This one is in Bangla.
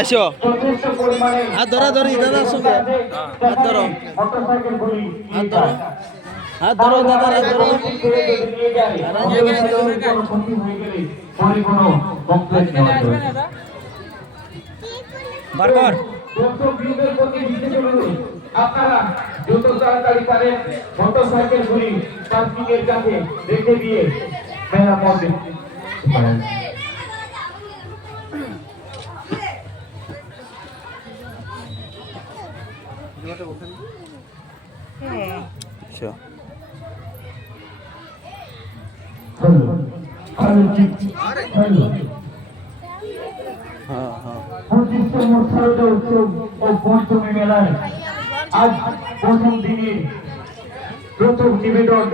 আসো হাত ধরা ধরি দাদার সঙ্গে হাত ধরো হাত ধরো হাত ধরো দাদা হাত ধরো বারবার আপনারা যত তাড়াতাড়ি পারেন মোটরসাইকেল গুলি পার্কিং এর কাছে রেখে দিয়ে মেলা মধ্যে আজ প্রথম দিনে প্রথম নিবেদন